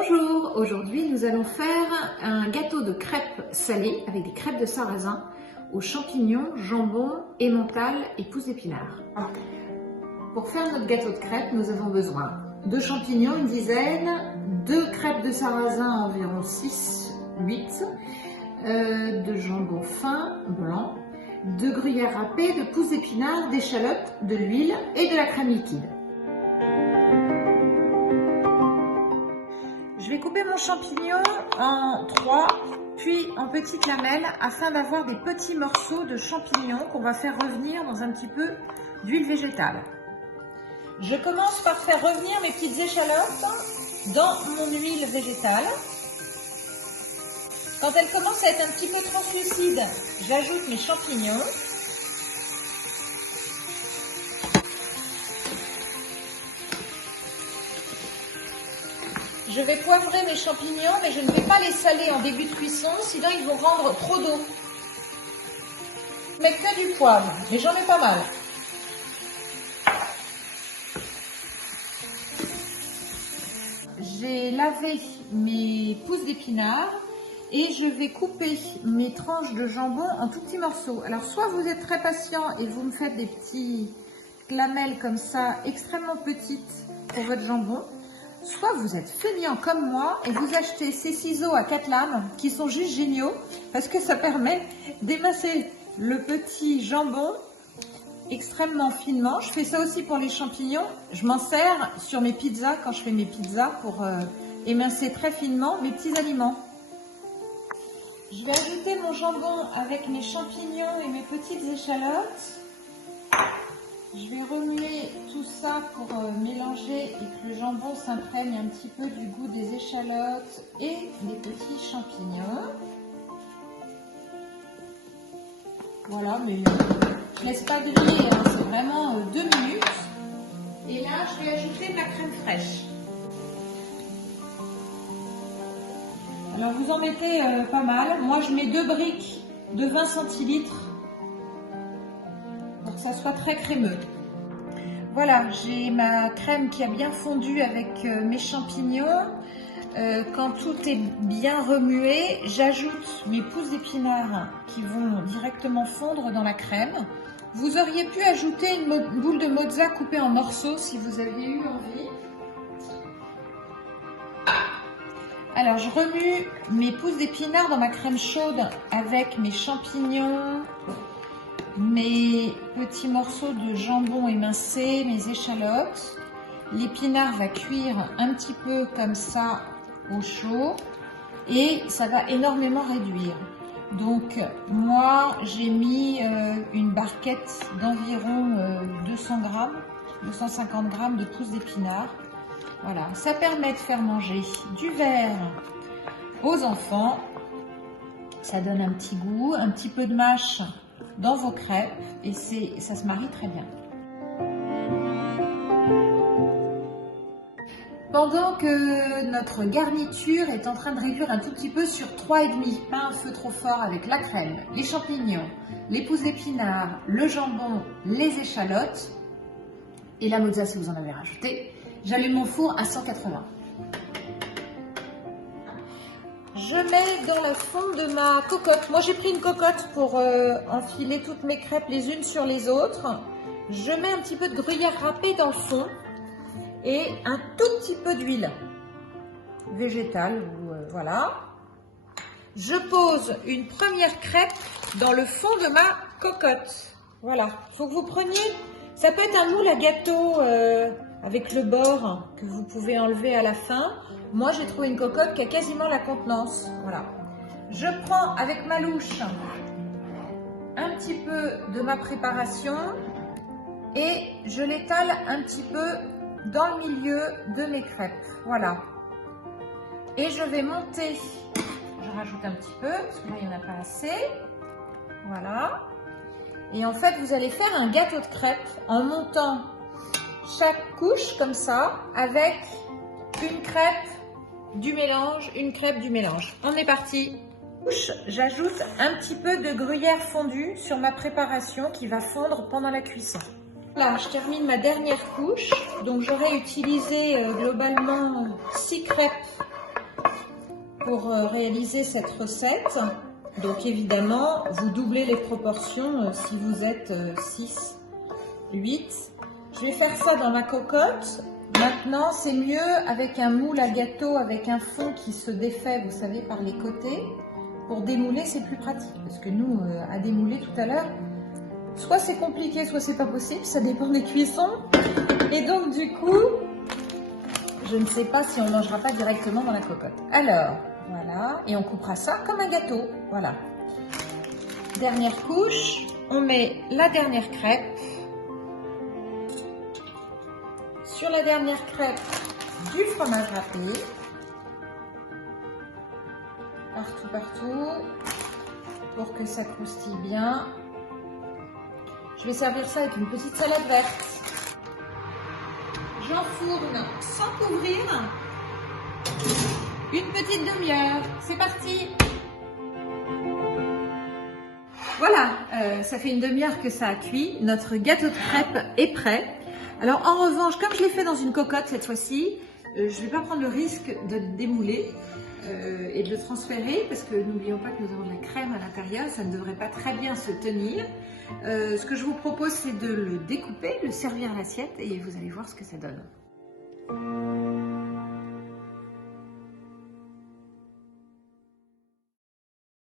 Bonjour, aujourd'hui nous allons faire un gâteau de crêpes salées avec des crêpes de sarrasin aux champignons, jambon, emmental et pousses d'épinards. Pour faire notre gâteau de crêpes, nous avons besoin de champignons, une dizaine, de crêpes de sarrasin, environ 6-8, de jambon fin, blanc, de gruyère râpée, de pousses d'épinards, d'échalotes, de l'huile et de la crème liquide. Je vais couper mon champignon en 3, puis en petites lamelles afin d'avoir des petits morceaux de champignons qu'on va faire revenir dans un petit peu d'huile végétale. Je commence par faire revenir mes petites échalotes dans mon huile végétale. Quand elles commencent à être un petit peu translucides, j'ajoute mes champignons. Je vais poivrer mes champignons, mais je ne vais pas les saler en début de cuisson, sinon ils vont rendre trop d'eau. Je mets que du poivre, mais j'en mets pas mal. J'ai lavé mes pousses d'épinards et je vais couper mes tranches de jambon en tout petits morceaux. Alors soit vous êtes très patient et vous me faites des petites lamelles comme ça, extrêmement petites pour votre jambon. Soit vous êtes feignant comme moi et vous achetez ces ciseaux à 4 lames qui sont juste géniaux parce que ça permet d'émincer le petit jambon extrêmement finement. Je fais ça aussi pour les champignons. Je m'en sers sur mes pizzas quand je fais mes pizzas pour émincer très finement mes petits aliments. Je vais ajouter mon jambon avec mes champignons et mes petites échalotes. Je vais remuer tout ça pour mélanger et que le jambon s'imprègne un petit peu du goût des échalotes et des petits champignons. Voilà, mais je ne laisse pas griller, hein, c'est vraiment 2 minutes. Et là, je vais ajouter ma crème fraîche. Alors, vous en mettez pas mal. Moi, je mets 2 briques de 20 centilitres. Pour que ça soit très crémeux. Voilà, j'ai ma crème qui a bien fondu avec mes champignons. Quand tout est bien remué, j'ajoute mes pousses d'épinards qui vont directement fondre dans la crème. Vous auriez pu ajouter une boule de mozza coupée en morceaux si vous aviez eu envie. Alors, je remue mes pousses d'épinards dans ma crème chaude avec mes champignons, mes petits morceaux de jambon émincé, mes échalotes. L'épinard va cuire un petit peu comme ça au chaud et ça va énormément réduire. Donc moi j'ai mis une barquette d'environ 200 grammes, 250 grammes de pousses d'épinards. Voilà, ça permet de faire manger du verre aux enfants. Ça donne un petit goût, un petit peu de mâche dans vos crêpes et ça se marie très bien. Pendant que notre garniture est en train de réduire un tout petit peu sur 3,5, pas un feu trop fort avec la crème, les champignons, les pousses d'épinards, le jambon, les échalotes et la mozza si vous en avez rajouté, j'allume mon four à 180. Je mets dans le fond de ma cocotte. Moi, j'ai pris une cocotte pour enfiler toutes mes crêpes les unes sur les autres. Je mets un petit peu de gruyère râpée dans le fond et un tout petit peu d'huile végétale. Voilà. Je pose une première crêpe dans le fond de ma cocotte. Voilà. Il faut que vous preniez... Ça peut être un moule à gâteau avec le bord que vous pouvez enlever à la fin. Moi, j'ai trouvé une cocotte qui a quasiment la contenance. Voilà. Je prends avec ma louche un petit peu de ma préparation et je l'étale un petit peu dans le milieu de mes crêpes. Voilà. Et je vais monter. Je rajoute un petit peu parce que là, il n'y en a pas assez. Voilà. Et en fait, vous allez faire un gâteau de crêpes en montant chaque couche comme ça avec une crêpe du mélange, une crêpe du mélange. On est parti. J'ajoute un petit peu de gruyère fondue sur ma préparation qui va fondre pendant la cuisson. Là, je termine ma dernière couche. Donc, j'aurais utilisé globalement 6 crêpes pour réaliser cette recette. Donc évidemment, vous doublez les proportions si vous êtes 6, 8. Je vais faire ça dans ma cocotte. Maintenant, c'est mieux avec un moule à gâteau, avec un fond qui se défait, vous savez, par les côtés. Pour démouler, c'est plus pratique. Parce que nous, à démouler tout à l'heure, soit c'est compliqué, soit c'est pas possible. Ça dépend des cuissons. Et donc, du coup, je ne sais pas si on ne mangera pas directement dans la cocotte. Alors, voilà. Et on coupera ça comme un gâteau. Voilà. Dernière couche. On met la dernière crêpe. Sur la dernière crêpe, du fromage râpé. Partout, pour que ça croustille bien. Je vais servir ça avec une petite salade verte. J'enfourne sans couvrir une petite demi-heure. C'est parti! Voilà, ça fait une demi-heure que ça a cuit. Notre gâteau de crêpes est prêt. Alors en revanche, comme je l'ai fait dans une cocotte cette fois-ci, je ne vais pas prendre le risque de le démouler et de le transférer parce que n'oublions pas que nous avons de la crème à l'intérieur, ça ne devrait pas très bien se tenir. Ce que je vous propose, c'est de le découper, le servir à l'assiette et vous allez voir ce que ça donne.